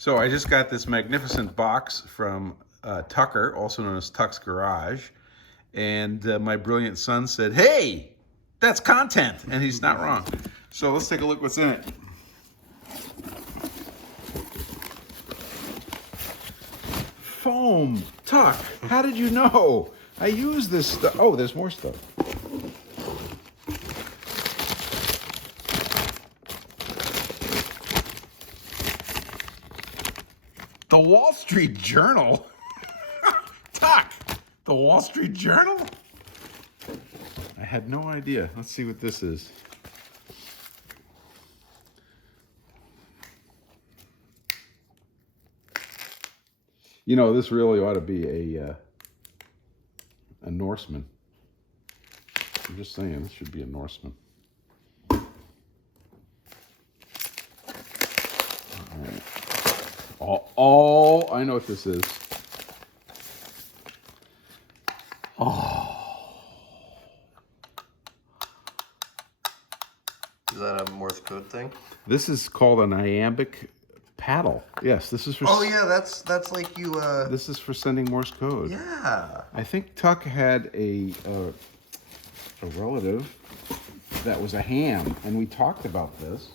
So I just got this magnificent box from Tucker, also known as Tuck's Garage. And my brilliant son said, "Hey, that's content." And he's not wrong. So let's take a look what's in it. Foam. Tuck, how did you know? I use this stuff. Oh, there's more stuff. The Wall Street Journal? Tuck, the Wall Street Journal? I had no idea. Let's see what this is. You know, this really ought to be a Norseman. I'm just saying, this should be a Norseman. Oh, I know what this is. Oh. Is that a Morse code thing? This is called an iambic paddle. Yes, this is for... Oh yeah, that's like you... This is for sending Morse code. Yeah. I think Tuck had a relative that was a ham, and we talked about this.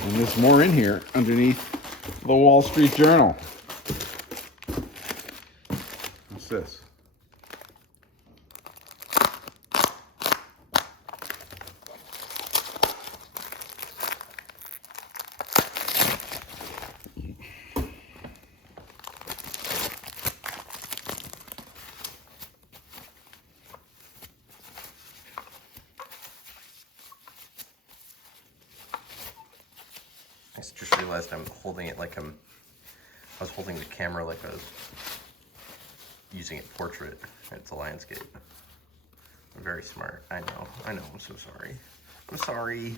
And there's more in here underneath the Wall Street Journal. What's this? I just realized I'm holding it like I was holding the camera like I was using it portrait. It's a landscape. I'm very smart. I know, I'm so sorry. I'm sorry.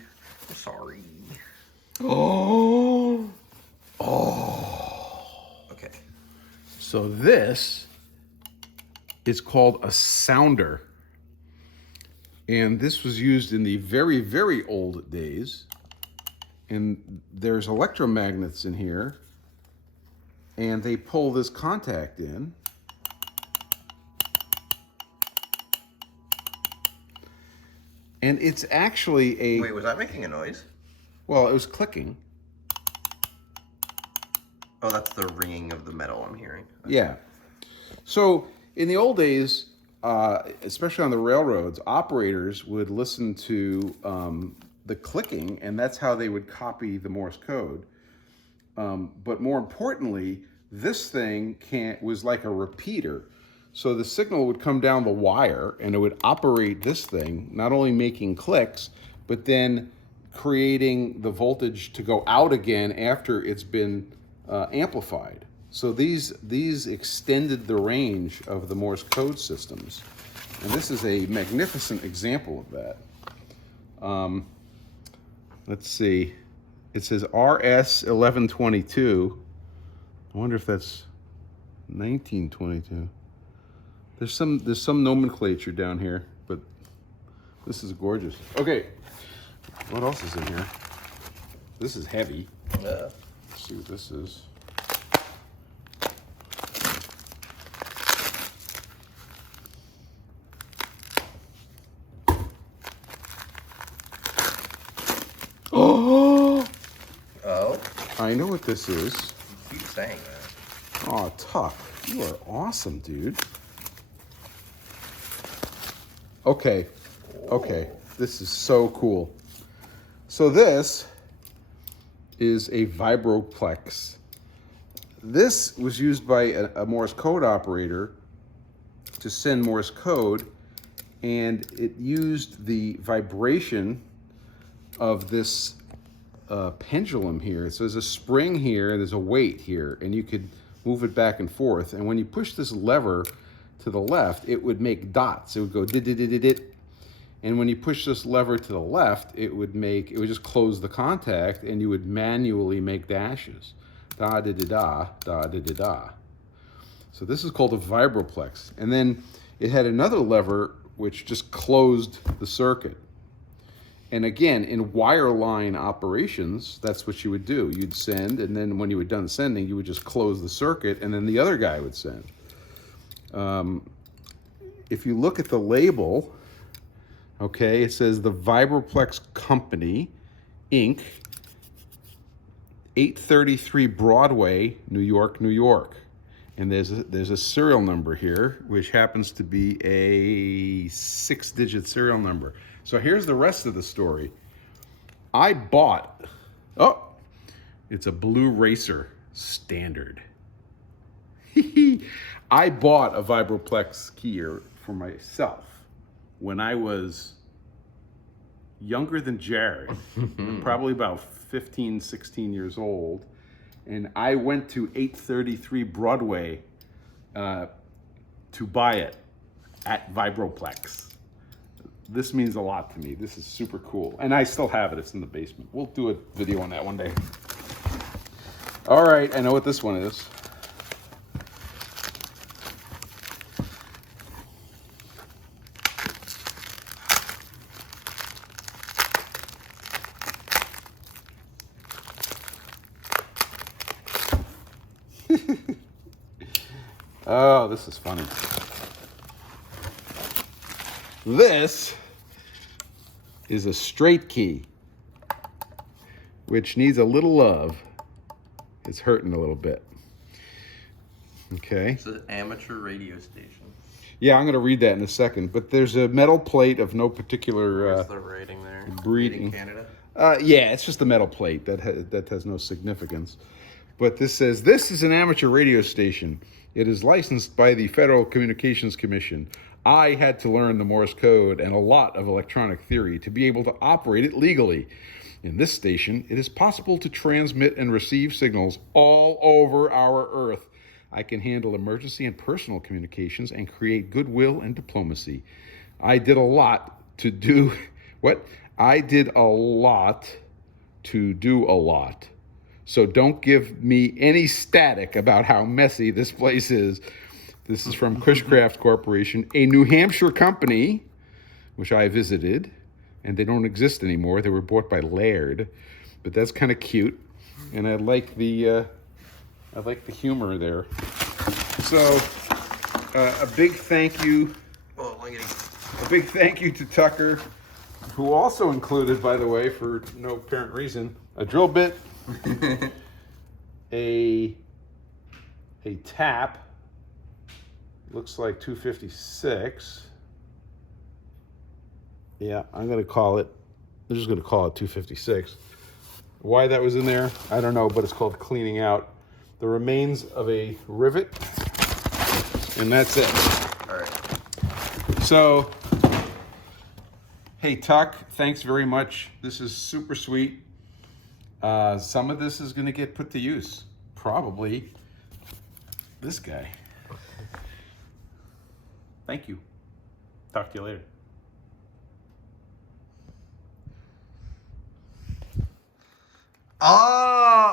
Oh. Okay. So this is called a sounder. And this was used in the very, very old days. And there's electromagnets in here, and they pull this contact in. And it's actually a... Wait, was that making a noise? Well, it was clicking. Oh, that's the ringing of the metal I'm hearing. Okay. Yeah. So in the old days, especially on the railroads, operators would listen to the clicking, and that's how they would copy the Morse code. But more importantly, this thing was like a repeater. So the signal would come down the wire, and it would operate this thing, not only making clicks, but then creating the voltage to go out again after it's been amplified. So these extended the range of the Morse code systems. And this is a magnificent example of that. Let's see. It says RS 1122. I wonder if that's 1922. There's some nomenclature down here, but this is gorgeous. Okay, what else is in here? This is heavy. Yeah. Let's see what this is. Oh! I know what this is. You keep saying that. Oh, Tuck, you are awesome, dude. Okay, this is so cool. So this is a Vibroplex. This was used by a Morse code operator to send Morse code, and it used the vibration of this pendulum here. So there's a spring here, there's a weight here, and you could move it back and forth. And when you push this lever to the left, it would make dots. It would go dit. And when you push this lever to the left, it would just close the contact, and you would manually make dashes. Da da da da da da da da. So this is called a Vibroplex. And then it had another lever which just closed the circuit. And again, in wireline operations, that's what you would do. You'd send, and then when you were done sending, you would just close the circuit, and then the other guy would send. If you look at the label, okay, it says the Vibroplex Company, Inc., 833 Broadway, New York, New York. And there's a serial number here, which happens to be a 6-digit serial number. So here's the rest of the story. I bought, it's a Blue Racer Standard. I bought a Vibroplex keyer for myself when I was younger than Jared, probably about 15, 16 years old. And I went to 833 Broadway to buy it at Vibroplex. This means a lot to me. This is super cool. And I still have it. It's in the basement. We'll do a video on that one day. All right, I know what this one is. Oh, this is funny. This is a straight key, which needs a little love. It's hurting a little bit. Okay. It's an amateur radio station. Yeah, I'm going to read that in a second. But there's a metal plate of no particular What's the rating there? breeding. In Canada? Yeah, it's just a metal plate that has no significance. But this says, this is an amateur radio station. It is licensed by the Federal Communications Commission. I had to learn the Morse code and a lot of electronic theory to be able to operate it legally. In this station, it is possible to transmit and receive signals all over our Earth. I can handle emergency and personal communications and create goodwill and diplomacy. I did a lot to do what? I did a lot to do a lot. So don't give me any static about how messy this place is. This is from Cushcraft Corporation, a New Hampshire company, which I visited, and they don't exist anymore. They were bought by Laird, but that's kind of cute, and I like the humor there. So a big thank you. A big thank you to Tucker, who also included, by the way, for no apparent reason, a drill bit, a tap, looks like 256. Yeah, I'm just going to call it 256. Why that was in there, I don't know, but it's called cleaning out. The remains of a rivet, and that's it. All right. So, hey, Tuck, thanks very much. This is super sweet. Some of this is going to get put to use. Probably this guy. Thank you. Talk to you later. Oh!